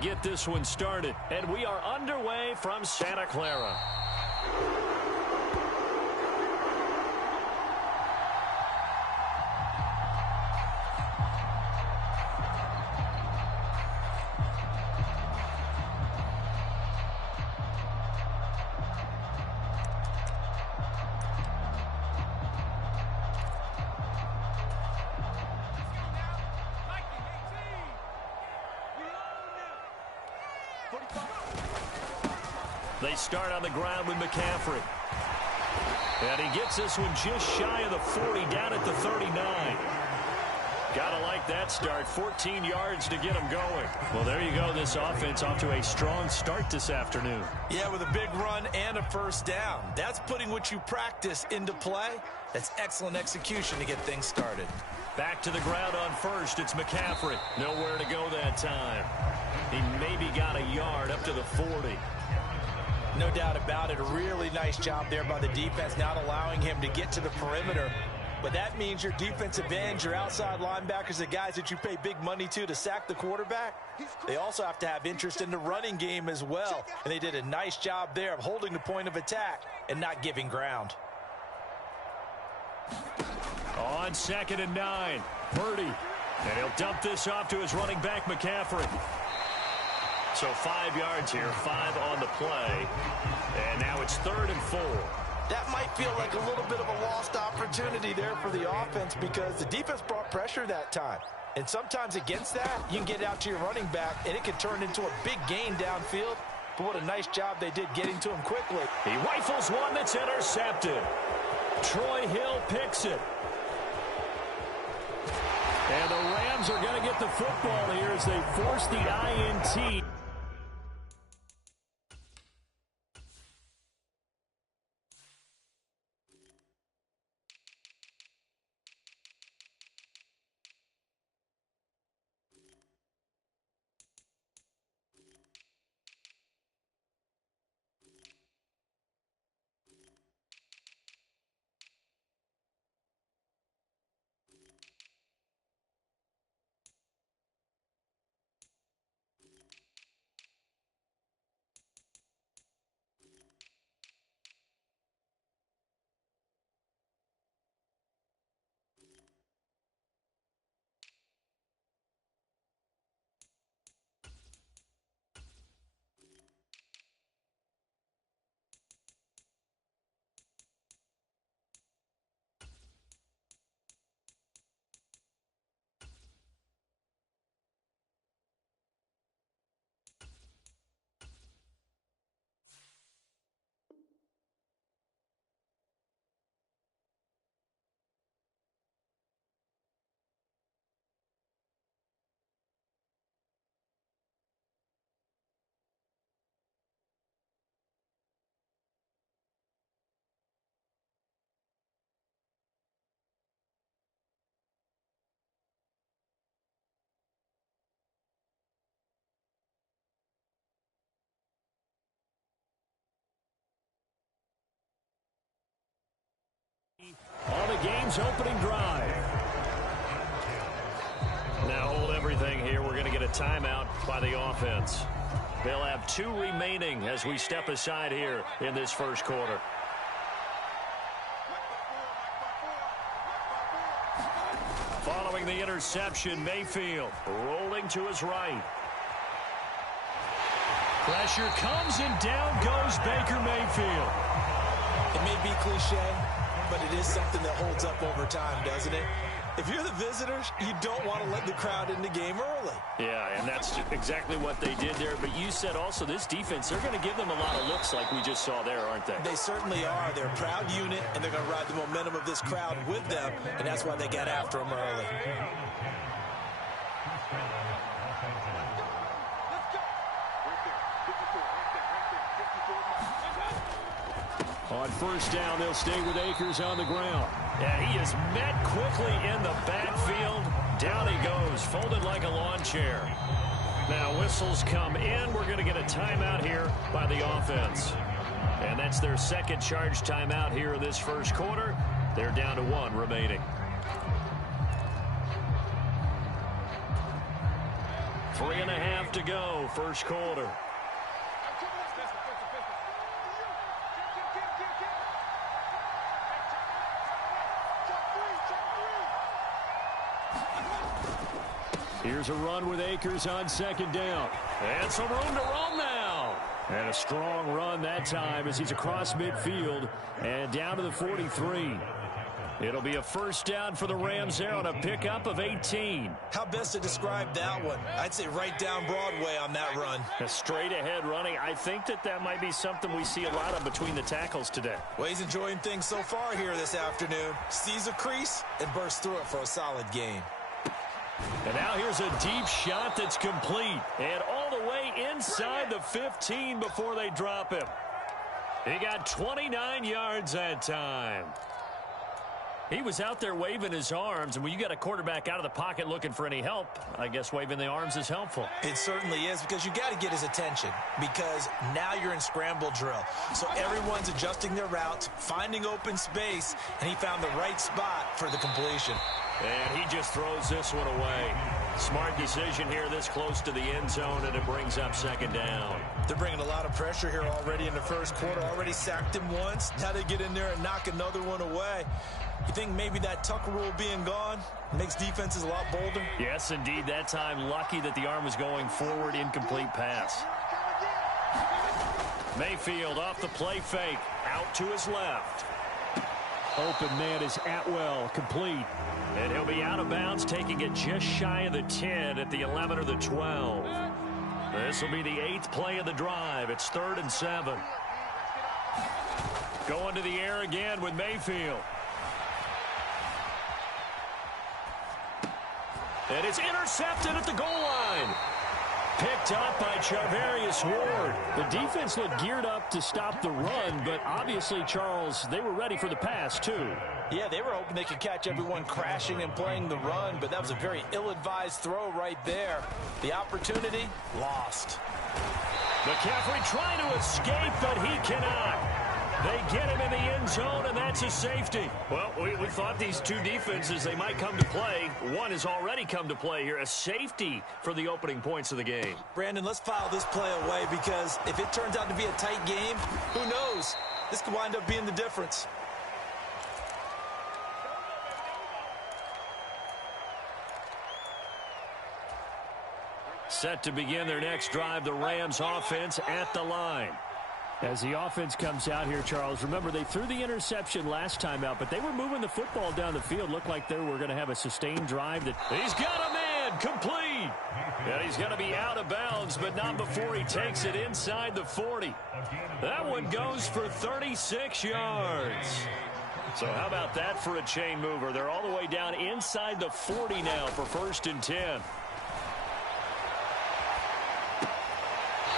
get this one started. And we are underway from Santa Clara. They start on the ground with McCaffrey. And he gets this one just shy of the 40, down at the 39. Gotta like that start. 14 yards to get him going. Well, there you go. This offense off to a strong start this afternoon. Yeah, with a big run and a first down. That's putting what you practice into play. That's excellent execution to get things started. Back to the ground on first. It's McCaffrey. Nowhere to go that time. He maybe got a yard up to the 40. No doubt about it. A really nice job there by the defense, not allowing him to get to the perimeter. But that means your defensive ends, your outside linebackers, the guys that you pay big money to sack the quarterback, they also have to have interest in the running game as well. And they did a nice job there of holding the point of attack and not giving ground. On 2nd and 9, Purdy. And he'll dump this off to his running back, McCaffrey. So 5 yards here, 5 on the play. And now it's 3rd and 4. That might feel like a little bit of a lost opportunity there for the offense because the defense brought pressure that time. And sometimes against that, you can get out to your running back, and it can turn into a big gain downfield. But what a nice job they did getting to him quickly. He rifles one that's intercepted. Troy Hill picks it. And the Rams are going to get the football here as they force the INT. On the game's opening drive. Now hold everything here. We're going to get a timeout by the offense. They'll have 2 remaining as we step aside here in this first quarter. Following the interception, Mayfield rolling to his right. Pressure comes and down goes Baker Mayfield. It may be cliche, but it is something that holds up over time, doesn't it? If you're the visitors, you don't want to let the crowd in the game early. Yeah, and that's exactly what they did there. But you said also this defense, they're going to give them a lot of looks like we just saw there, aren't they? They certainly are. They're a proud unit, and they're going to ride the momentum of this crowd with them, and that's why they got after them early. On first down, they'll stay with Akers on the ground. Yeah, he is met quickly in the backfield. Down he goes, folded like a lawn chair. Now whistles come in. We're going to get a timeout here by the offense. And that's their second charge timeout here in this first quarter. They're down to 1 remaining. 3.5 left to go, first quarter. Here's a run with Akers on second down. And some room to roam now. And a strong run that time as he's across midfield and down to the 43. It'll be a first down for the Rams there on a pickup of 18. How best to describe that one? I'd say right down Broadway on that run. A straight ahead running. I think that might be something we see a lot of between the tackles today. Well, he's enjoying things so far here this afternoon. Sees a crease and bursts through it for a solid game. And now here's a deep shot that's complete. And all the way inside the 15 before they drop him. He got 29 yards that time. He was out there waving his arms, and when you got a quarterback out of the pocket looking for any help, I guess waving the arms is helpful. It certainly is, because you got to get his attention, because now you're in scramble drill. So everyone's adjusting their routes, finding open space, and he found the right spot for the completion. And he just throws this one away. Smart decision here this close to the end zone, and it brings up second down. They're bringing a lot of pressure here already in the first quarter. Already sacked him once. Now they get in there and knock another one away. You think maybe that Tucker rule being gone makes defenses a lot bolder? Yes, indeed. That time, lucky that the arm was going forward, incomplete pass. Mayfield off the play fake, out to his left. Open man is Atwell, complete. And he'll be out of bounds, taking it just shy of the 10 at the 11 or the 12. This will be the 8th play of the drive. It's 3rd and 7. Going to the air again with Mayfield. And it's intercepted at the goal line. Picked up by Charvarius Ward. The defense looked geared up to stop the run, but obviously, Charles, they were ready for the pass, too. Yeah, they were hoping they could catch everyone crashing and playing the run, but that was a very ill-advised throw right there. The opportunity, lost. McCaffrey trying to escape, but he cannot. They get him in the end zone, and that's a safety. Well, we thought these two defenses, they might come to play. One has already come to play here, a safety for the opening points of the game. Brandon, let's file this play away, because if it turns out to be a tight game, who knows? This could wind up being the difference. Set to begin their next drive, the Rams offense at the line. As the offense comes out here, Charles, remember they threw the interception last time out, but they were moving the football down the field. Looked like they were going to have a sustained drive. He's got a man, complete. And he's going to be out of bounds, but not before he takes it inside the 40. That one goes for 36 yards. So how about that for a chain mover? They're all the way down inside the 40 now for 1st and 10.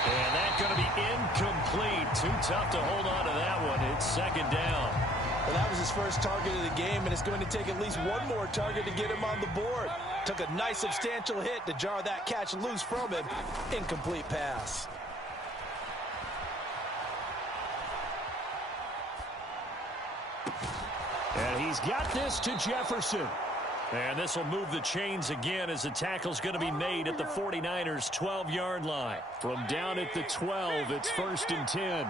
And that's going to be incomplete. Too tough to hold on to that one. It's 2nd down. Well, that was his first target of the game, and it's going to take at least one more target to get him on the board. Took a nice substantial hit to jar that catch loose from him. Incomplete pass. And he's got this to Jefferson. And this will move the chains again as the tackle's going to be made at the 49ers' 12-yard line. From down at the 12, it's 1st and 10.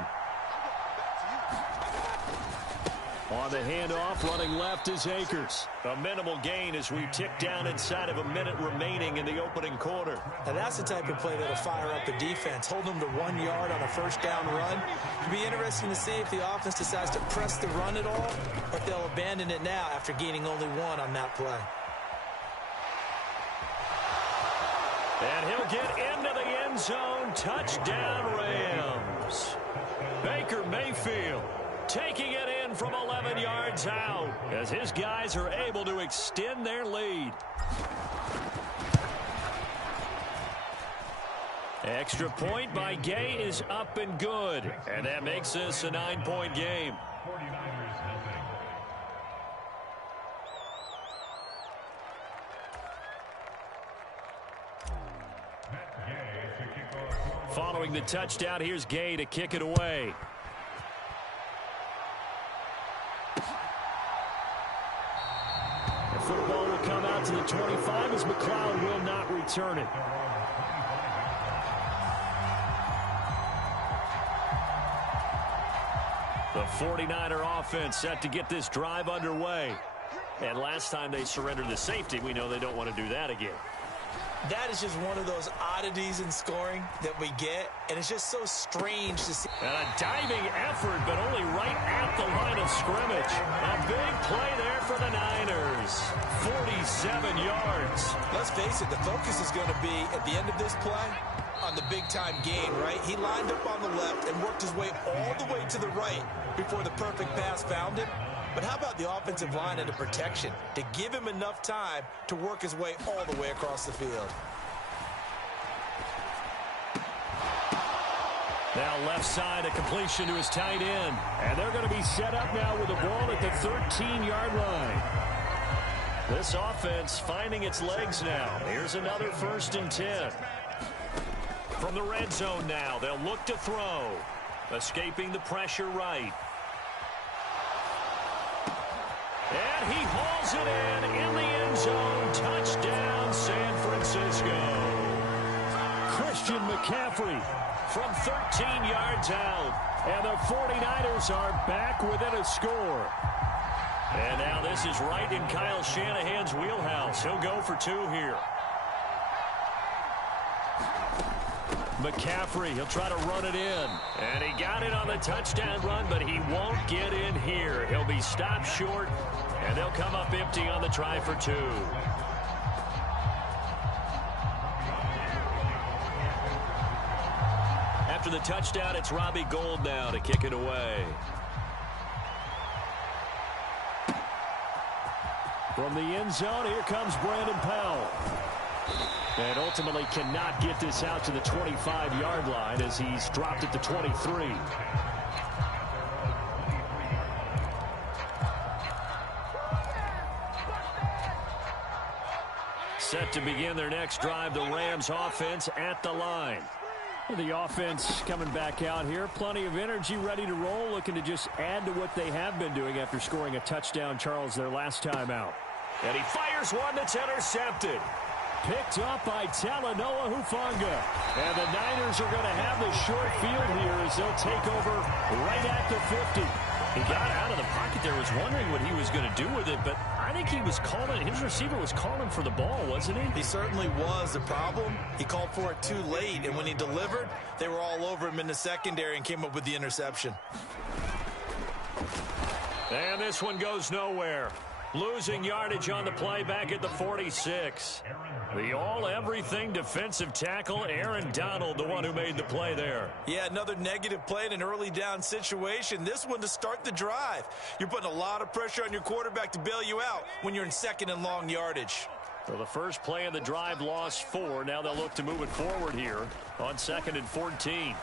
On the handoff, running left is Akers. A minimal gain as we tick down inside of a minute remaining in the opening quarter. Now that's the type of play that'll fire up the defense. Hold them to 1 yard on a first down run. It'll be interesting to see if the offense decides to press the run at all, or if they'll abandon it now after gaining only 1 on that play. And he'll get into the end zone. Touchdown, Rams. Baker Mayfield taking it in from 11 yards out as his guys are able to extend their lead. Extra point by Gay is up and good. And that makes this a 9-point game. Following the touchdown, here's Gay to kick it away. The football will come out to the 25 as McLeod will not return it. The 49er offense set to get this drive underway. And last time they surrendered the safety, we know they don't want to do that again. That is just one of those oddities in scoring that we get, and it's just so strange to see. And a diving effort, but only right at the line of scrimmage. A big play there for the Niners. 47 yards. Let's face it, the focus is going to be, at the end of this play, on the big-time gain, right? He lined up on the left and worked his way all the way to the right before the perfect pass found him. But how about the offensive line and the protection to give him enough time to work his way all the way across the field? Now left side, a completion to his tight end. And they're going to be set up now with the ball at the 13-yard line. This offense finding its legs now. Here's another 1st and 10. From the red zone now, they'll look to throw. Escaping the pressure right. And he hauls it in the end zone. Touchdown, San Francisco. Christian McCaffrey from 13 yards out. And the 49ers are back within a score. And now this is right in Kyle Shanahan's wheelhouse. He'll go for 2 here. McCaffrey, he'll try to run it in. And he got it on the touchdown run, but he won't get in here. He'll be stopped short, and they'll come up empty on the try for 2. After the touchdown, it's Robbie Gould now to kick it away. From the end zone, here comes Brandon Powell. And ultimately cannot get this out to the 25-yard line as he's dropped at the 23. Set to begin their next drive, the Rams offense at the line. The offense coming back out here. Plenty of energy, ready to roll, looking to just add to what they have been doing after scoring a touchdown, Charles, their last time out. And he fires one that's intercepted. Picked up by Talanoa Hufanga. And the Niners are going to have the short field here as they'll take over right at the 50. He got out of the pocket there, was wondering what he was going to do with it, but I think he was calling, his receiver was calling for the ball, wasn't he? He certainly was. The problem, he called for it too late, and when he delivered, they were all over him in the secondary and came up with the interception. And this one goes nowhere. Losing yardage on the play back at the 46. The all-everything defensive tackle, Aaron Donald, the one who made the play there. Yeah, another negative play in an early down situation. This one to start the drive. You're putting a lot of pressure on your quarterback to bail you out when you're in 2nd and long yardage. So the first play of the drive lost 4. Now they'll look to move it forward here on 2nd and 14.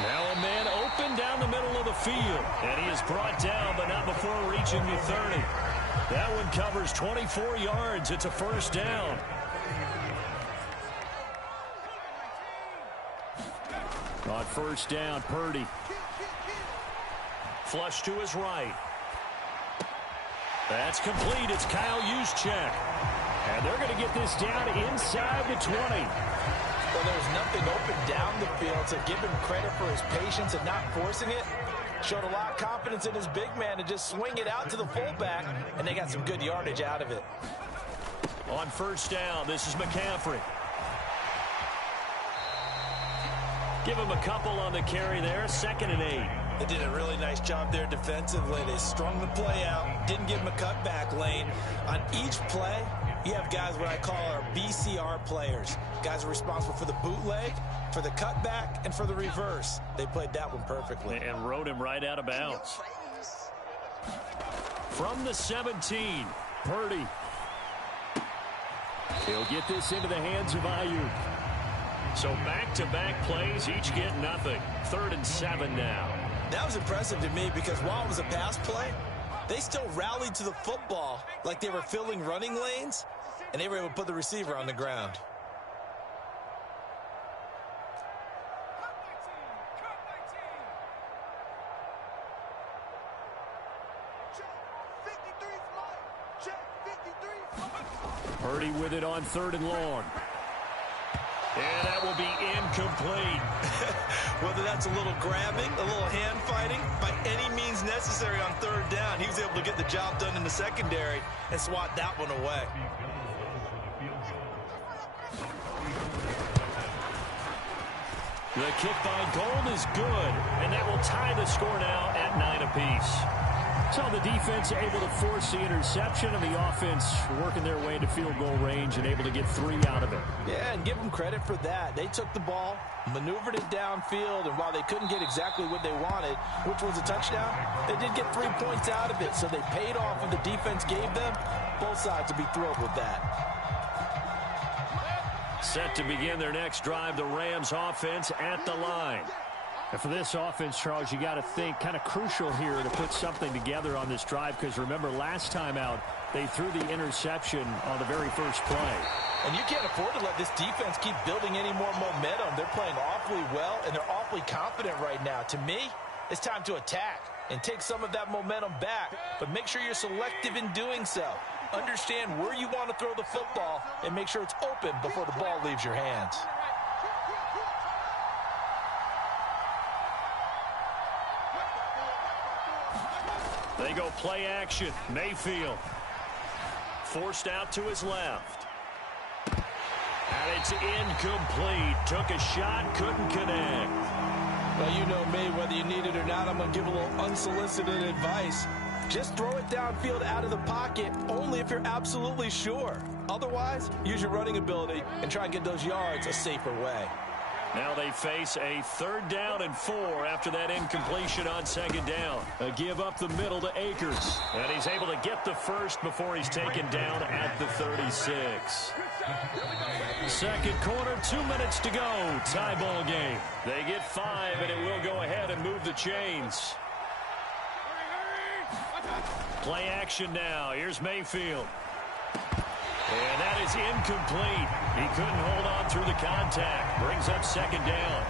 Now a man open down the middle of the field. And he is brought down, but not before reaching the 30. That one covers 24 yards. It's a 1st down. On 1st down, Purdy. Flush to his right. That's complete. It's Kyle Juszczyk. And they're going to get this down inside the 20. Well, there was nothing open down the field, so give him credit for his patience and not forcing it. Showed a lot of confidence in his big man to just swing it out to the fullback, and they got some good yardage out of it. On 1st down, this is McCaffrey. Give him a couple on the carry there, 2nd and 8. They did a really nice job there defensively. They strung the play out, didn't give him a cutback lane. On each play, you have guys what I call our BCR players. Guys are responsible for the bootleg, for the cutback, and for the reverse. They played that one perfectly. And rode him right out of bounds. From the 17, Purdy. He'll get this into the hands of Ayuk. So back-to-back plays, each get nothing. 3rd and 7 now. That was impressive to me because while it was a pass play, they still rallied to the football like they were filling running lanes, and they were able to put the receiver on the ground. Purdy with it on 3rd and long. And that will be incomplete. Whether that's a little grabbing, a little hand fighting, by any means necessary on third down, he was able to get the job done in the secondary and swat that one away. The kick by Gold is good, and that will tie the score now at 9 apiece. So the defense able to force the interception, and the offense working their way into field goal range and able to get 3 out of it. Yeah, and give them credit for that. They took the ball, maneuvered it downfield, and while they couldn't get exactly what they wanted, which was a touchdown, they did get 3 points out of it, so they paid off what the defense gave them. Both sides would be thrilled with that. Set to begin their next drive, the Rams offense at the line. And for this offense, Charles, you got to think kind of crucial here to put something together on this drive, because remember last time out they threw the interception on the very first play. And you can't afford to let this defense keep building any more momentum. They're playing awfully well, and they're awfully confident right now. To me, it's time to attack and take some of that momentum back, but make sure you're selective in doing so. Understand where you want to throw the football and make sure it's open before the ball leaves your hands. They go play action. Mayfield forced out to his left. And it's incomplete. Took a shot, couldn't connect. Well, you know me, whether you need it or not, I'm going to give a little unsolicited advice. Just throw it downfield out of the pocket, only if you're absolutely sure. Otherwise, use your running ability and try and get those yards a safer way. Now they face a 3rd down and 4 after that incompletion on 2nd down. A give up the middle to Akers. And he's able to get the first before he's taken down at the 36. Second quarter, 2 minutes to go. Tie ball game. They get 5, and it will go ahead and move the chains. Play action now. Here's Mayfield. And that is incomplete. He couldn't hold on through the contact. Brings up 2nd down.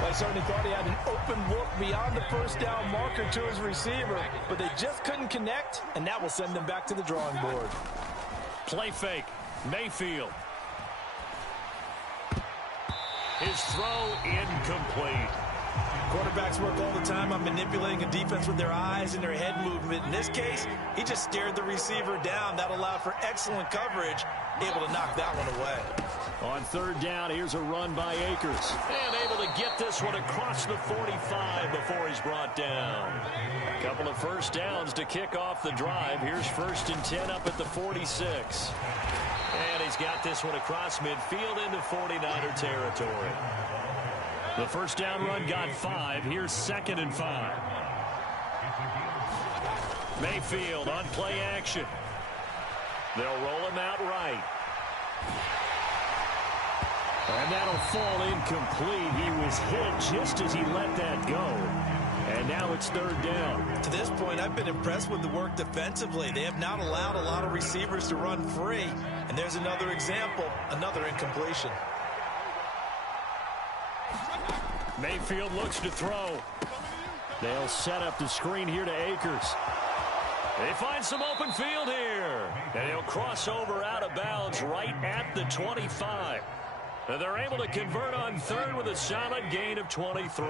Well, I certainly thought he had an open look beyond the first down marker to his receiver, but they just couldn't connect, and that will send them back to the drawing board. Play fake. Mayfield. His throw incomplete. Quarterbacks work all the time on manipulating a defense with their eyes and their head movement. In this case, he just stared the receiver down. That allowed for excellent coverage, able to knock that one away. On 3rd down, here's a run by Akers. And able to get this one across the 45 before he's brought down. A couple of first downs to kick off the drive. Here's 1st and 10 up at the 46. And he's got this one across midfield into 49er territory. The first down run got 5. Here's 2nd and 5. Mayfield on play action. They'll roll him out right. And that'll fall incomplete. He was hit just as he let that go. And now it's 3rd down. To this point, I've been impressed with the work defensively. They have not allowed a lot of receivers to run free. And there's another example, another incompletion. Mayfield looks to throw. They'll set up the screen here to Akers. They find some open field here. And he'll cross over out of bounds right at the 25. And they're able to convert on 3rd with a solid gain of 23.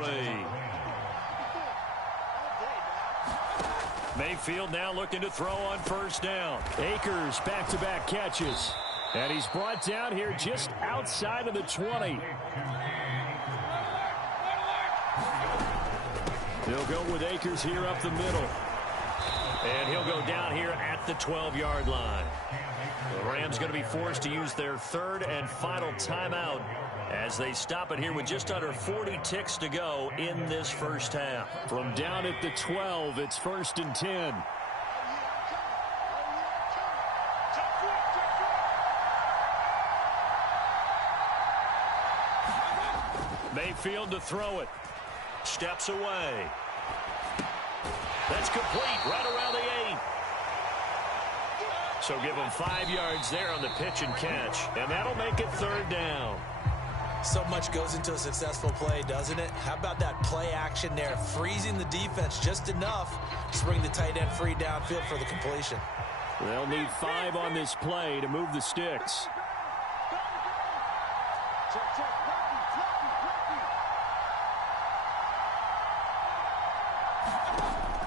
Mayfield now looking to throw on 1st down. Akers back-to-back catches. And he's brought down here just outside of the 20. They'll go with Akers here up the middle. And he'll go down here at the 12-yard line. The Rams going to be forced to use their 3rd and final timeout as they stop it here with just under 40 ticks to go in this first half. From down at the 12, it's 1st and 10. Mayfield to throw it. Steps away. That's complete right around the 8. So give him 5 yards there on the pitch and catch. And that'll make it 3rd down. So much goes into a successful play, doesn't it? How about that play action there? Freezing the defense just enough to bring the tight end free downfield for the completion. They'll need 5 on this play to move the sticks.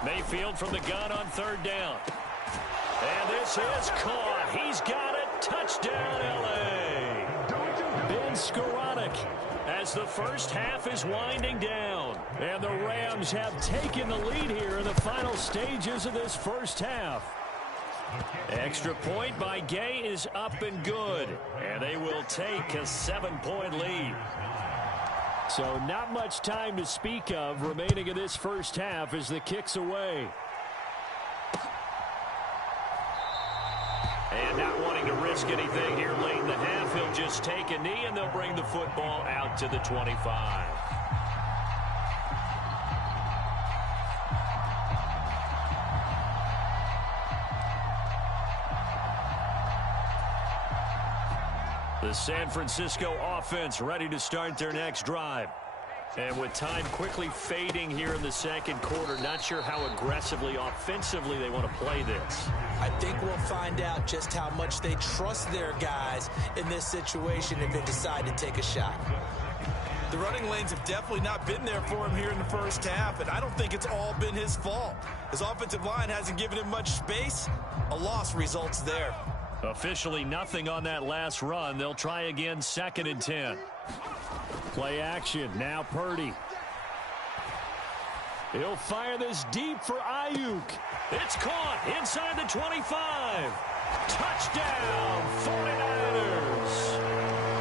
Mayfield from the gun on 3rd down. And this is caught. He's got it. Touchdown, L.A. Ben Skoranek as the first half is winding down. And the Rams have taken the lead here in the final stages of this first half. Extra point by Gay is up and good. And they will take a 7-point lead. So not much time to speak of remaining in this first half as the kick's away. And not wanting to risk anything here late in the half, he'll just take a knee and they'll bring the football out to the 25. The San Francisco offense ready to start their next drive. And with time quickly fading here in the second quarter, not sure how aggressively, offensively they want to play this. I think we'll find out just how much they trust their guys in this situation if they decide to take a shot. The running lanes have definitely not been there for him here in the first half, and I don't think it's all been his fault. His offensive line hasn't given him much space. A loss results there. Officially nothing on that last run. They'll try again, 2nd and 10. Play action. Now Purdy. He'll fire this deep for Ayuk. It's caught inside the 25. Touchdown, 49ers.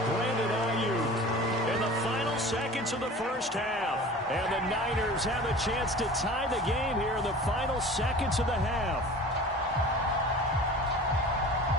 Brandon Ayuk in the final seconds of the first half. And the Niners have a chance to tie the game here in the final seconds of the half.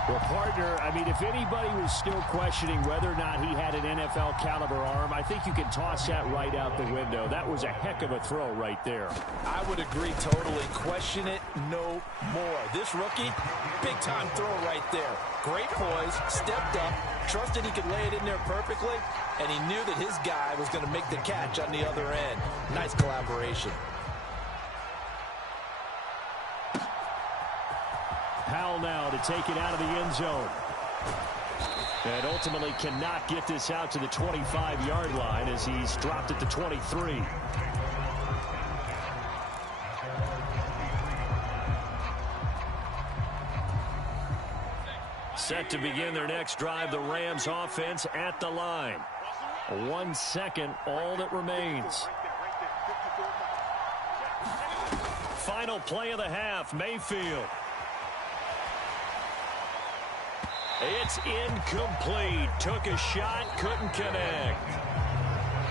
Well, partner, I mean, if anybody was still questioning whether or not he had an NFL caliber arm, I think you can toss that right out the window. That was a heck of a throw right there. I would agree totally. Question it no more. This rookie, big-time throw right there. Great poise, stepped up, trusted he could lay it in there perfectly, and he knew that his guy was going to make the catch on the other end. Nice collaboration. Powell now to take it out of the end zone. And ultimately cannot get this out to the 25-yard line as he's dropped at the 23. Set to begin their next drive, the Rams offense at the line. 1 second, all that remains. Final play of the half, Mayfield. It's incomplete. Took a shot, couldn't connect.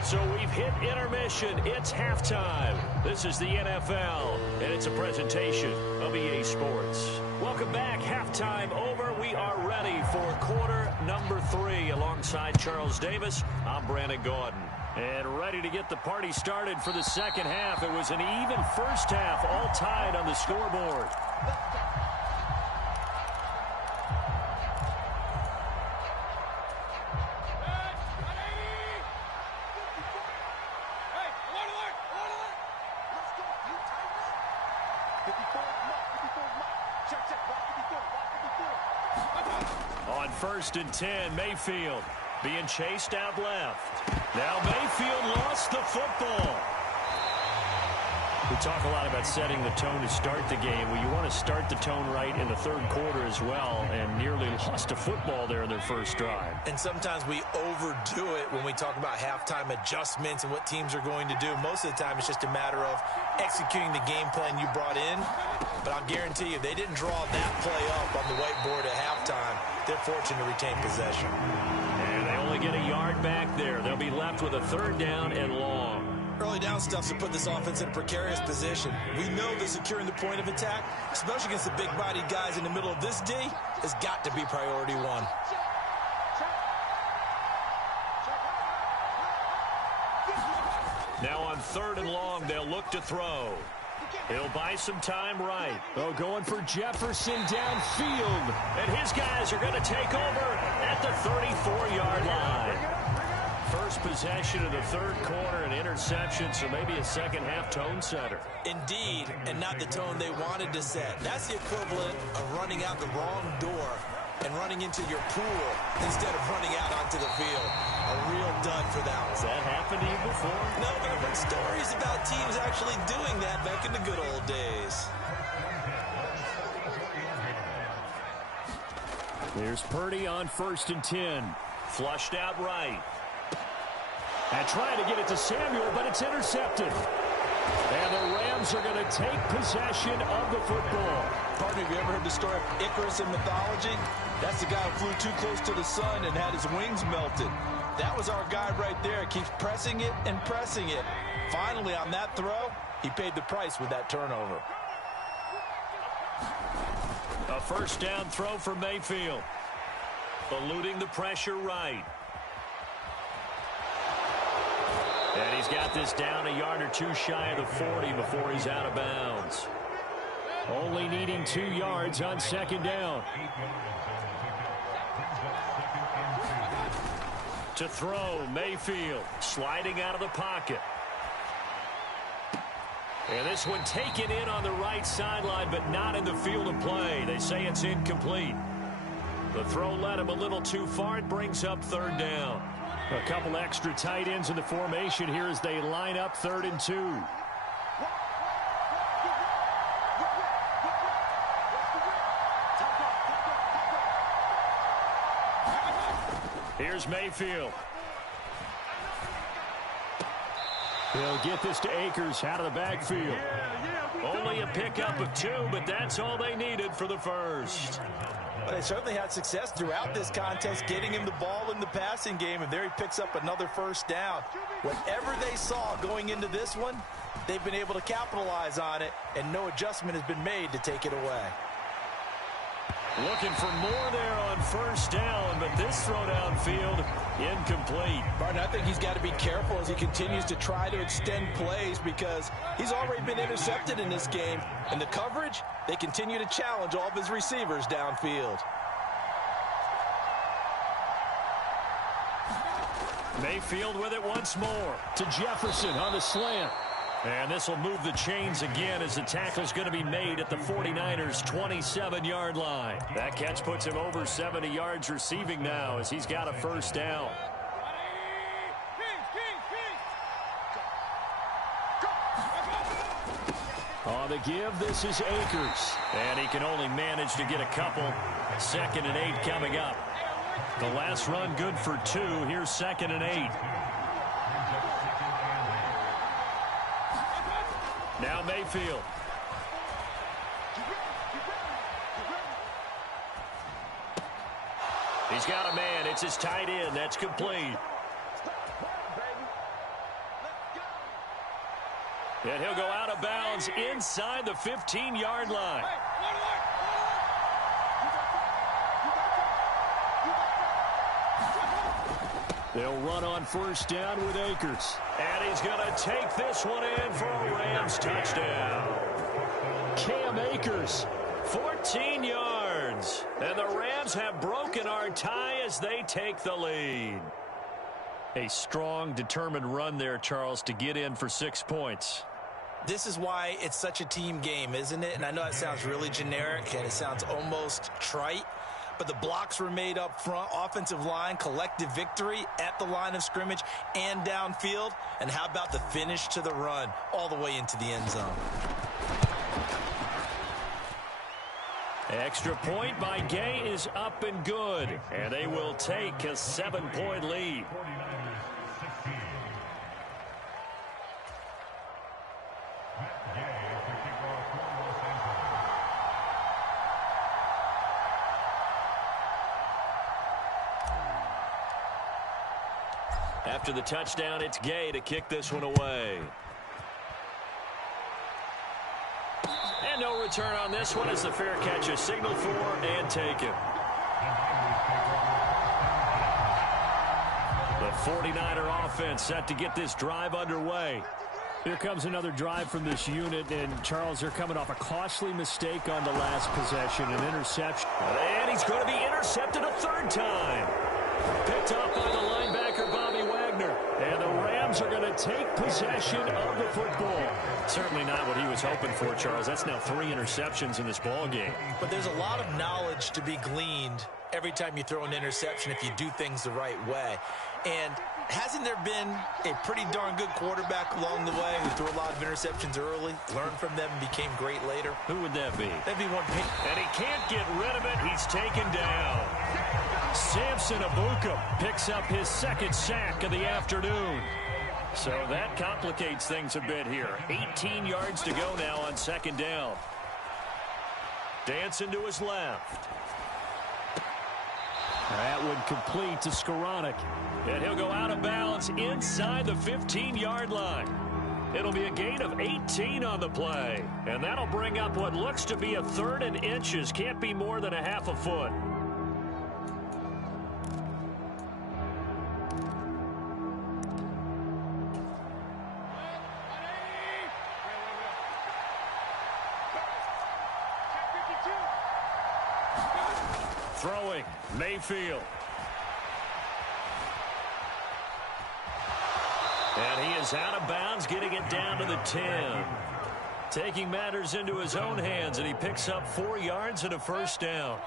So we've hit intermission. It's halftime. This is the NFL, and it's a presentation of EA Sports. Welcome back. Halftime over. We are ready for quarter number 3. Alongside Charles Davis, I'm Brandon Gordon. And ready to get the party started for the second half. It was an even first half, all tied on the scoreboard. On 1st and 10, Mayfield being chased out left. Now Mayfield lost the football. We talk a lot about setting the tone to start the game. Well, you want to start the tone right in the third quarter as well, and nearly lost a football there in their first drive. And sometimes we overdo it when we talk about halftime adjustments and what teams are going to do. Most of the time, it's just a matter of executing the game plan you brought in. But I'll guarantee you, they didn't draw that play up on the whiteboard at halftime. They're fortunate to retain possession. And they only get a yard back there. They'll be left with a 3rd down and long. Early down stuff to put this offense in a precarious position. We know that securing the point of attack, especially against the big-bodied guys in the middle of this D, has got to be priority 1. Now on 3rd and long, they'll look to throw. He'll buy some time right. Oh, going for Jefferson downfield. And his guys are going to take over at the 34-yard line. First possession of the third quarter, an interception, so maybe a second-half tone setter. Indeed, and not the tone they wanted to set. That's the equivalent of running out the wrong door and running into your pool instead of running out onto the field. A real dud for that one. Does that happen? happened to you before? No, but I've heard stories about teams actually doing that back in the good old days. Here's Purdy on 1st and 10. Flushed out right. And trying to get it to Samuel, but it's intercepted. And the Rams are going to take possession of the football. Partner, have you ever heard the story of Icarus in mythology? That's the guy who flew too close to the sun and had his wings melted. That was our guy right there. Keeps pressing it and pressing it. Finally, on that throw, he paid the price with that turnover. A 1st down throw for Mayfield. Eluding the pressure right. And he's got this down a yard or two shy of the 40 before he's out of bounds. Only needing 2 yards on 2nd down. To throw, Mayfield sliding out of the pocket. And this one taken in on the right sideline, but not in the field of play. They say it's incomplete. The throw led him a little too far. It brings up 3rd down. A couple extra tight ends in the formation here as they line up 3rd and 2. Here's Mayfield. He'll get this to Akers out of the backfield. Only a pickup of 2, but that's all they needed for the 1st. Well, they certainly had success throughout this contest, getting him the ball in the passing game, and there he picks up another 1st down. Whatever they saw going into this one, they've been able to capitalize on it, and no adjustment has been made to take it away. Looking for more there on 1st down, but this throw downfield, incomplete. Barton, I think he's got to be careful as he continues to try to extend plays because he's already been intercepted in this game. And the coverage, they continue to challenge all of his receivers downfield. Mayfield with it once more to Jefferson on the slant. And this will move the chains again as the tackle's going to be made at the 49ers' 27-yard line. That catch puts him over 70 yards receiving now as he's got a 1st down. On the give, this is Akers. And he can only manage to get a couple. 2nd and 8 coming up. The last run good for 2. Here's 2nd and 8. Now Mayfield. He's got a man. It's his tight end. That's complete. And he'll go out of bounds inside the 15-yard line. They'll run on 1st down with Akers. And he's going to take this one in for a Rams touchdown. Cam Akers, 14 yards. And the Rams have broken our tie as they take the lead. A strong, determined run there, Charles, to get in for 6 points. This is why it's such a team game, isn't it? And I know it sounds really generic and it sounds almost trite. But the blocks were made up front, offensive line, collective victory at the line of scrimmage and downfield. And how about the finish to the run all the way into the end zone? Extra point by Gay is up and good. And they will take a 7-point lead. After the touchdown, it's Gay to kick this one away. And no return on this one as the fair catch is signaled for and taken. The 49er offense set to get this drive underway. Here comes another drive from this unit, and Charles, they're coming off a costly mistake on the last possession, an interception. And he's going to be intercepted a 3rd time. Picked up by the linebacker, Bobby Wagner. And the Rams Rams are going to take possession of the football. Certainly not what he was hoping for, Charles. That's now 3 interceptions in this ball game. But there's a lot of knowledge to be gleaned every time you throw an interception if you do things the right way. And hasn't there been a pretty darn good quarterback along the way who threw a lot of interceptions early, learned from them, and became great later? Who would that be? That'd be one. And he can't get rid of it. He's taken down. Samson Abuka picks up his 2nd sack of the afternoon. So that complicates things a bit here. 18 yards to go now on 2nd down. Dancing to his left. That would complete to Skoranek. And he'll go out of bounds inside the 15-yard line. It'll be a gain of 18 on the play. And that'll bring up what looks to be a 3rd and inches. Can't be more than a half a foot. Throwing, Mayfield. And he is out of bounds, getting it down to the 10. Taking matters into his own hands, and he picks up 4 yards and a 1st down.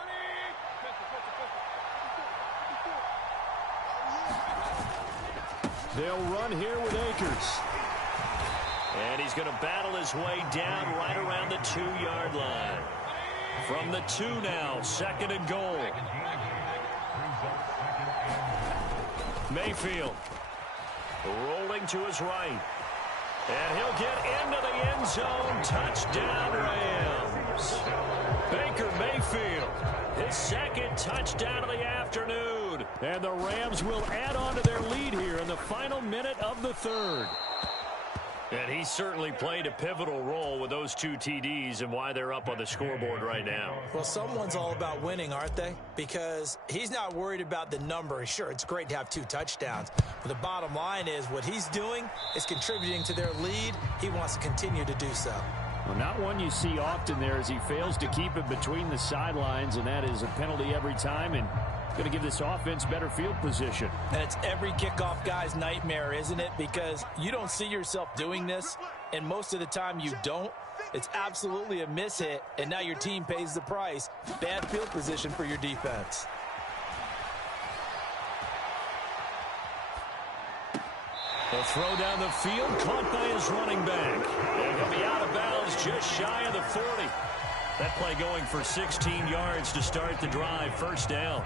They'll run here with Akers. And he's going to battle his way down right around the 2-yard line. From the 2 now, 2nd and goal. Mayfield rolling to his right. And he'll get into the end zone. Touchdown, Rams. Baker Mayfield, his 2nd touchdown of the afternoon. And the Rams will add on to their lead here in the final minute of the 3rd. And he certainly played a pivotal role with those 2 TDs and why they're up on the scoreboard right now. Well, someone's all about winning, aren't they? Because he's not worried about the number. Sure, it's great to have 2 touchdowns. But the bottom line is what he's doing is contributing to their lead. He wants to continue to do so. Well, not one you see often there as he fails to keep it between the sidelines, and that is a penalty every time. And going to give this offense better field position. And it's every kickoff guy's nightmare, isn't it? Because you don't see yourself doing this, and most of the time you don't. It's absolutely a mishit, and now your team pays the price. Bad field position for your defense. The throw down the field, caught by his running back. And he'll be out of bounds just shy of the 40. That play going for 16 yards to start the drive. 1st down.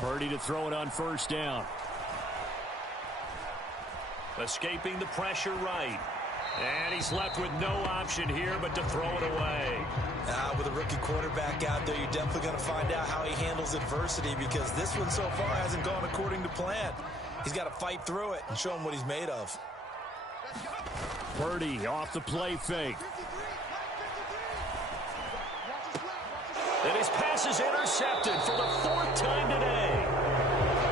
Purdy to throw it on 1st down. Escaping the pressure right. And he's left with no option here but to throw it away. With a rookie quarterback out there, you're definitely going to find out how he handles adversity, because this one so far hasn't gone according to plan. He's got to fight through it and show him what he's made of. Purdy off the play fake. And his pass is intercepted for the 4th time today.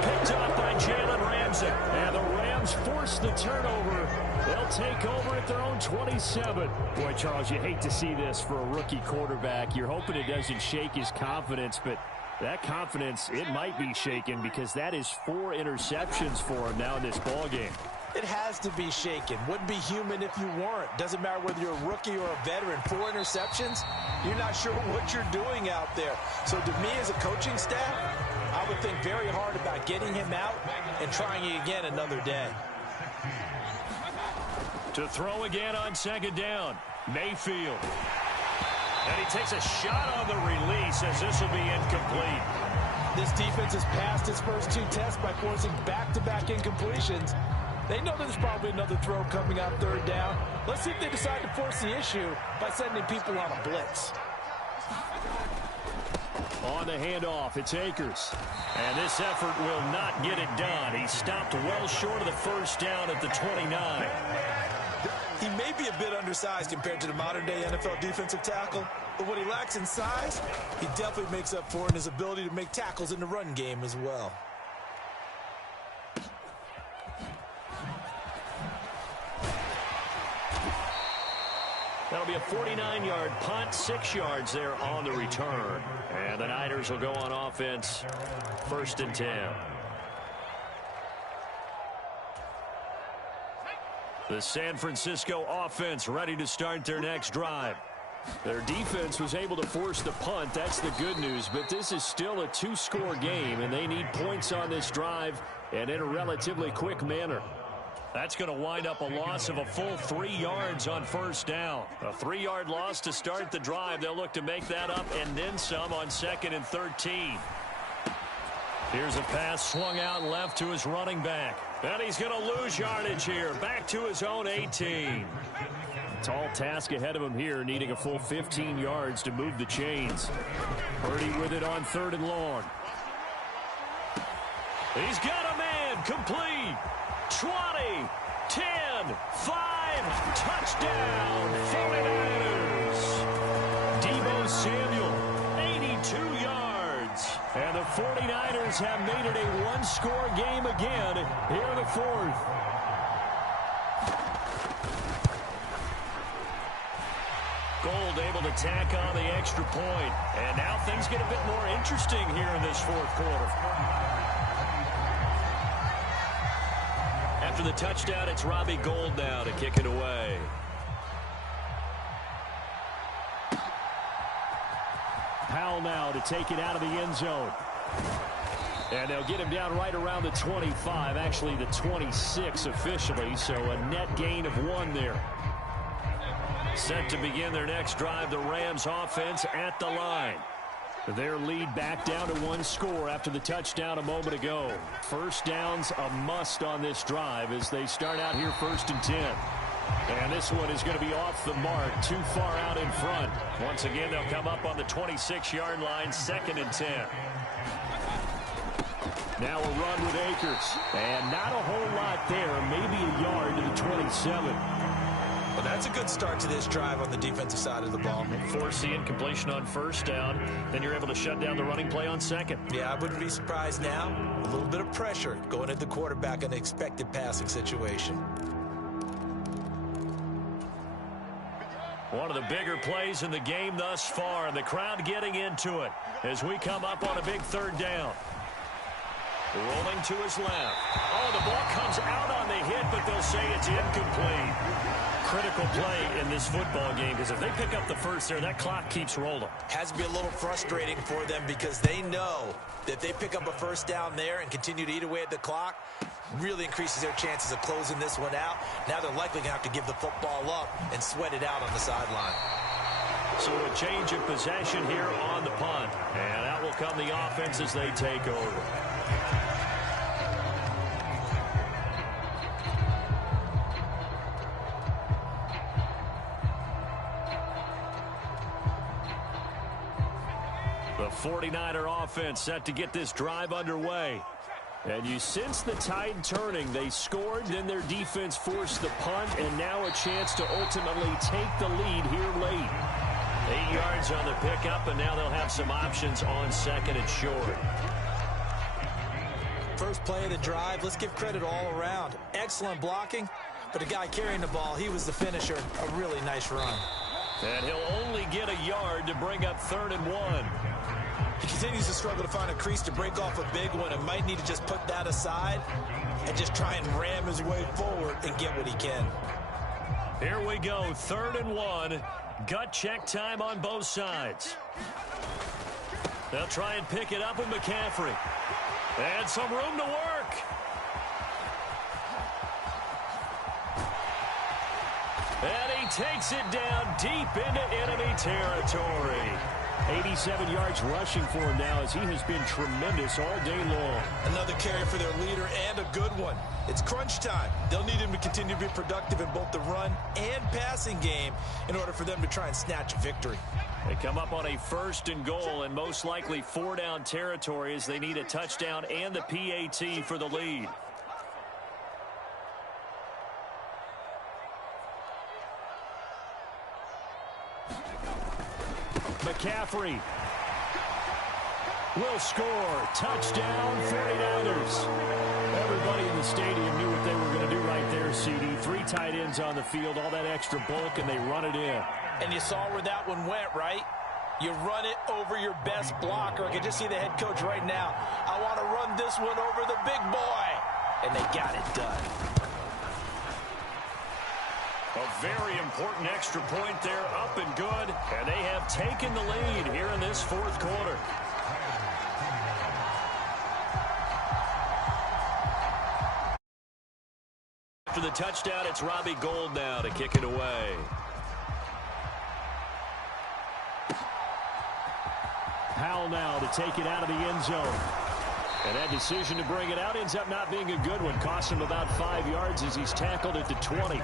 Picked off by Jalen Ramsey. And the Rams force the turnover. They'll take over at their own 27. Boy, Charles, you hate to see this for a rookie quarterback. You're hoping it doesn't shake his confidence, but that confidence, it might be shaken, because that is 4 interceptions for him now in this ballgame. It has to be shaken. Wouldn't be human if you weren't. Doesn't matter whether you're a rookie or a veteran. 4 interceptions, you're not sure what you're doing out there. So to me, as a coaching staff, I would think very hard about getting him out and trying it again another day. To throw again on 2nd down, Mayfield. And he takes a shot on the release as this will be incomplete. This defense has passed its first 2 tests by forcing back-to-back incompletions. They know there's probably another throw coming on 3rd down. Let's see if they decide to force the issue by sending people on a blitz. On the handoff, it's Akers. And this effort will not get it done. He stopped well short of the 1st down at the 29. He may be a bit undersized compared to the modern-day NFL defensive tackle, but what he lacks in size, he definitely makes up for in his ability to make tackles in the run game as well. Now That'll be a 49-yard punt, 6 yards there on the return. And the Niners will go on offense, 1st and 10. The San Francisco offense ready to start their next drive. Their defense was able to force the punt. That's the good news. But this is still a 2-score game, and they need points on this drive and in a relatively quick manner. That's going to wind up a loss of a full 3 yards on 1st down. A 3-yard loss to start the drive. They'll look to make that up and then some on 2nd and 13. Here's a pass swung out left to his running back. And he's going to lose yardage here. Back to his own 18. Tall task ahead of him here, needing a full 15 yards to move the chains. Purdy with it on 3rd and long. He's got a man, complete. 20, 10, 5, touchdown, 49ers. Deebo Samuel, 82 yards. And the 49ers have made it a 1-score game again here in the 4th. Gold able to tack on the extra point. And now things get a bit more interesting here in this 4th quarter. After the touchdown, it's Robbie Gould now to kick it away. Powell now to take it out of the end zone. And they'll get him down right around the 25, actually the 26 officially, so a net gain of 1 there. Set to begin their next drive, the Rams offense at the line. Their lead back down to 1 score after the touchdown a moment ago. 1st down's a must on this drive as they start out here 1st and 10. And this one is going to be off the mark, too far out in front. Once again, they'll come up on the 26-yard line, 2nd and 10. Now a run with Akers. And not a whole lot there, maybe a yard to the 27. Well, that's a good start to this drive on the defensive side of the ball. Force the incompletion on 1st down. Then you're able to shut down the running play on 2nd. Yeah, I wouldn't be surprised now. A little bit of pressure going at the quarterback in an expected passing situation. One of the bigger plays in the game thus far, and the crowd getting into it as we come up on a big 3rd down. Rolling to his left. Oh, the ball comes out on the hit, but they'll say it's incomplete. Critical play in this football game, because if they pick up the 1st there, that clock keeps rolling. Has to be a little frustrating for them because they know that if they pick up a 1st down there and continue to eat away at the clock, really increases their chances of closing this one out. Now they're likely going to have to give the football up and sweat it out on the sideline. So a change of possession here on the punt. And out will come the offense as they take over. The 49er offense set to get this drive underway. And you sense the tide turning. They scored, then their defense forced the punt, and now a chance to ultimately take the lead here late. 8 yards on the pickup, and now they'll have some options on 2nd and short. First play of the drive, let's give credit all around. Excellent blocking, but the guy carrying the ball, he was the finisher. A really nice run. And he'll only get a yard to bring up 3rd and 1. He continues to struggle to find a crease to break off a big one and might need to just put that aside and just try and ram his way forward and get what he can. Here we go, 3rd and 1. Gut check time on both sides. They'll try and pick it up with McCaffrey. And some room to work. And he takes it down deep into enemy territory. 87 yards rushing for him now as he has been tremendous all day long. Another carry for their leader and a good one. It's crunch time. They'll need him to continue to be productive in both the run and passing game in order for them to try and snatch a victory. They come up on a 1st and goal and most likely 4-down territory as they need a touchdown and the PAT for the lead. McCaffrey will score. Touchdown, 49ers. Everybody in the stadium knew what they were going to do right there, CD. 3 tight ends on the field, all that extra bulk, and they run it in. And you saw where that one went, right? You run it over your best blocker. I can just see the head coach right now. I want to run this one over the big boy. And they got it done. A very important extra point there, up and good. And they have taken the lead here in this fourth quarter. After the touchdown, it's Robbie Gould now to kick it away. Powell now to take it out of the end zone. And that decision to bring it out ends up not being a good one. Cost him about 5 yards as he's tackled at the 20.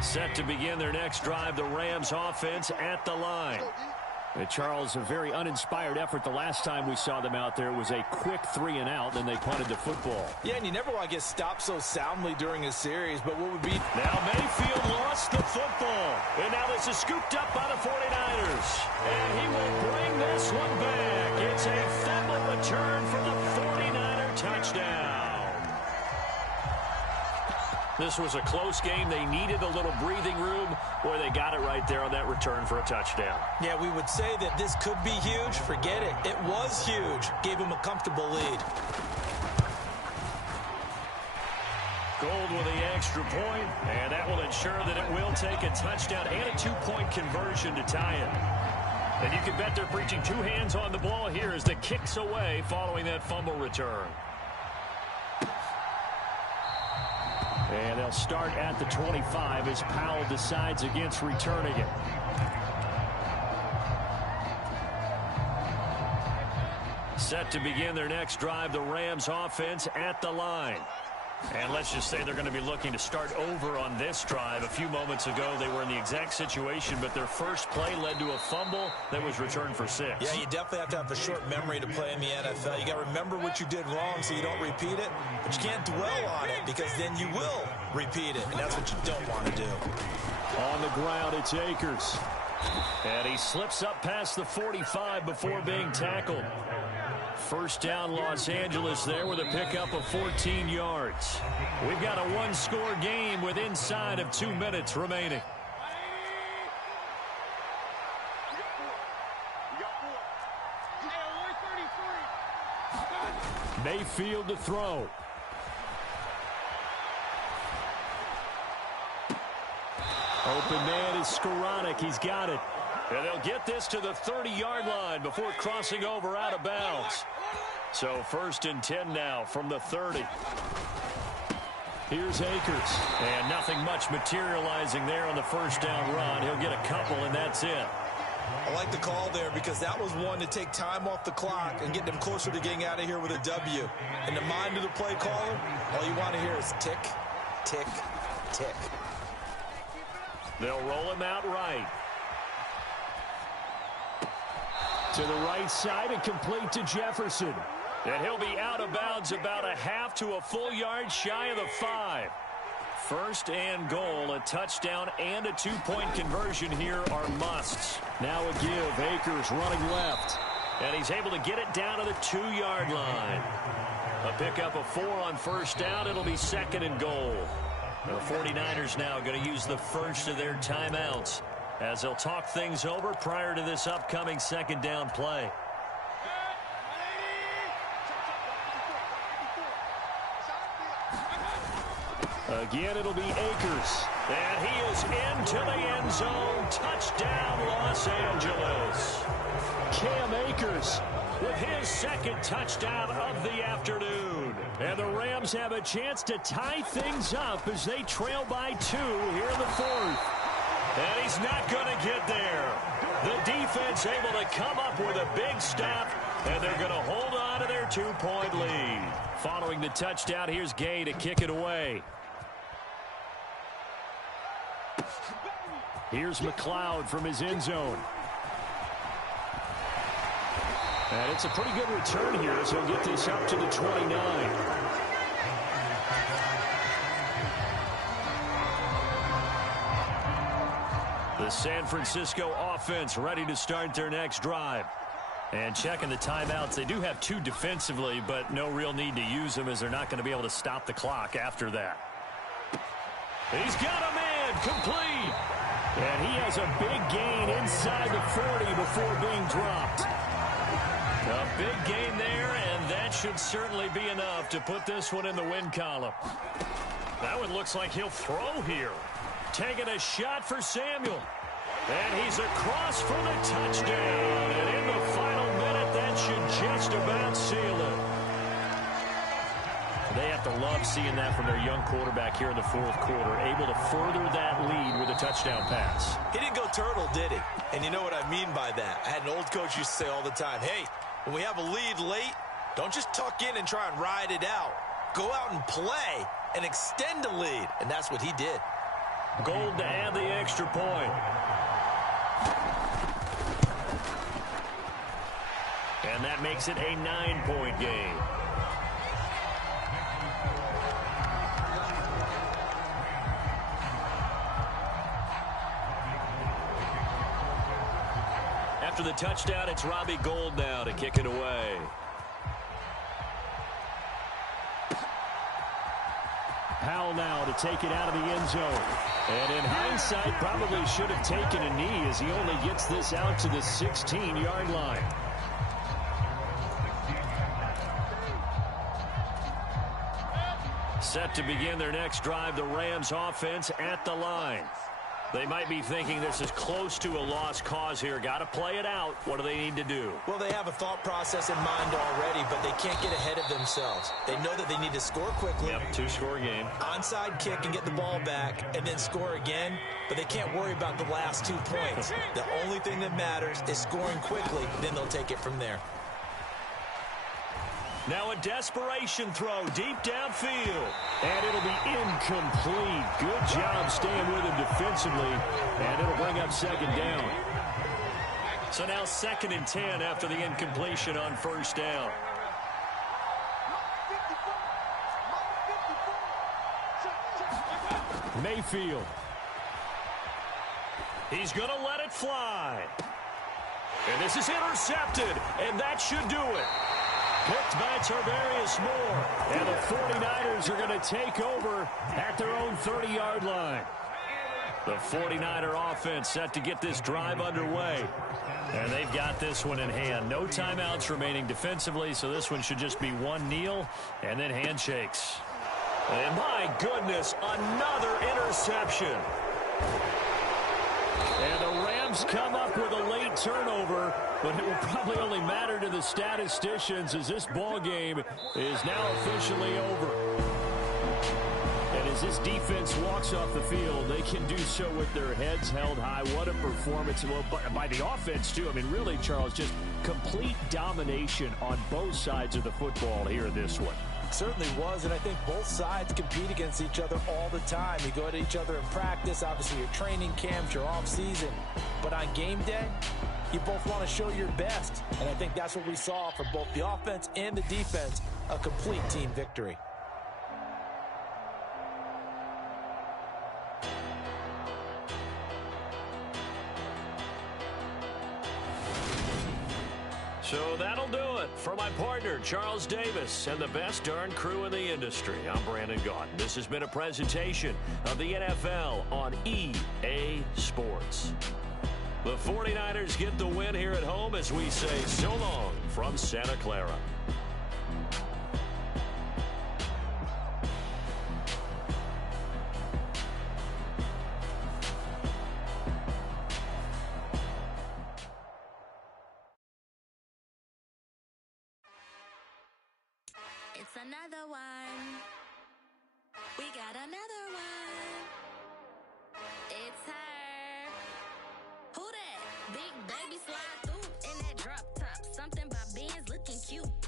Set to begin their next drive, the Rams offense at the line. Charles, a very uninspired effort the last time we saw them out there. It was a quick 3-and-out, then they punted the football. Yeah, and you never want to get stopped so soundly during a series, but what would be... Now Mayfield lost the football, and now this is scooped up by the 49ers. And he will bring this one back. It's a fumble return for the 49er touchdown. This was a close game. They needed a little breathing room. Boy, they got it right there on that return for a touchdown. Yeah, we would say that this could be huge. Forget it. It was huge. Gave him a comfortable lead. Gould with the extra point, and that will ensure that it will take a touchdown and a 2-point conversion to tie it. And you can bet they're preaching two hands on the ball here as the kick's away following that fumble return. And they'll start at the 25 as Powell decides against returning it. Set to begin their next drive, the Rams offense at the line. And let's just say they're going to be looking to start over on this drive. A few moments ago, they were in the exact situation, but their first play led to a fumble that was returned for 6. Yeah, you definitely have to have a short memory to play in the NFL. You got to remember what you did wrong so you don't repeat it, but you can't dwell on it because then you will repeat it, and that's what you don't want to do. On the ground, it's Akers. And he slips up past the 45 before being tackled. First down, Los Angeles there with a pickup of 14 yards. We've got a one-score game with inside of 2 minutes remaining. Mayfield to throw. Open man is Skoranek. He's got it. And they'll get this to the 30-yard line before crossing over out of bounds. So 1st and 10 now from the 30. Here's Akers. And nothing much materializing there on the first down run. He'll get a couple, and that's it. I like the call there because that was one to take time off the clock and get them closer to getting out of here with a W. In the mind of the play caller, all you want to hear is tick, tick, tick. They'll roll him out right. To the right side and complete to Jefferson. And he'll be out of bounds about a half to a full yard shy of the 5. 1st and goal, a touchdown and a 2-point conversion here are musts. Now a give, Akers running left. And he's able to get it down to the 2-yard line. A pickup of 4 on first down. It'll be 2nd and goal. The 49ers now going to use the first of their timeouts as they'll talk things over prior to this upcoming 2nd down play. Again, it'll be Akers. And he is into the end zone. Touchdown, Los Angeles. Cam Akers with his 2nd touchdown of the afternoon. And the Rams have a chance to tie things up as they trail by 2 here in the 4th. And he's not going to get there. The defense able to come up with a big stop, and they're going to hold on to their 2-point lead. Following the touchdown, here's Gay to kick it away. Here's McLeod from his end zone. And it's a pretty good return here as he'll get this up to the 29. The San Francisco offense ready to start their next drive. And checking the timeouts, they do have 2 defensively, but no real need to use them as they're not going to be able to stop the clock after that. He's got a man complete. And he has a big gain inside the 40 before being dropped. A big gain there, and that should certainly be enough to put this one in the win column. That one looks like he'll throw here. Taking a shot for Samuel. And he's across for the touchdown. And in the final minute, that should just about seal it. They have to love seeing that from their young quarterback here in the 4th quarter, able to further that lead with a touchdown pass. He didn't go turtle, did he? And you know what I mean by that. I had an old coach used to say all the time, hey, when we have a lead late, don't just tuck in and try and ride it out. Go out and play and extend the lead. And that's what he did. Gold to add the extra point. And that makes it a 9-point game. After the touchdown, it's Robbie Gould now to kick it away. Powell now to take it out of the end zone. And in hindsight, probably should have taken a knee as he only gets this out to the 16-yard line. Set to begin their next drive, the Rams offense at the line. They might be thinking this is close to a lost cause here. Got to play it out. What do they need to do? Well, they have a thought process in mind already, but they can't get ahead of themselves. They know that they need to score quickly. Yep, 2-score game. Onside kick and get the ball back and then score again, but they can't worry about the last 2 points. The only thing that matters is scoring quickly, then they'll take it from there. Now a desperation throw deep downfield. And it'll be incomplete. Good job staying with him defensively. And it'll bring up 2nd down. So now 2nd and 10 after the incompletion on 1st down. Mayfield. He's going to let it fly. And this is intercepted. And that should do it. Picked by Tarvarius Moore. And the 49ers are going to take over at their own 30-yard line. The 49er offense set to get this drive underway. And they've got this one in hand. No timeouts remaining defensively, so this one should just be one kneel and then handshakes. And my goodness, another interception. And the Rams come up with a late turnover, but it will probably only matter to the statisticians as this ball game is now officially over. And as this defense walks off the field, they can do so with their heads held high. What a performance by the offense, too. I mean, really, Charles, just complete domination on both sides of the football here in this one. Certainly was, and I think both sides compete against each other all the time. You go at each other in practice, obviously your training camps, your off season. But on game day, you both want to show your best. And I think that's what we saw for both the offense and the defense, a complete team victory. So that'll do it for my partner, Charles Davis, and the best darn crew in the industry. I'm Brandon Gaudin. This has been a presentation of the NFL on EA Sports. The 49ers get the win here at home as we say so long from Santa Clara. It's another one. We got another one. It's her. Who that? Big baby slide through in that drop top. Something by Benz looking cute.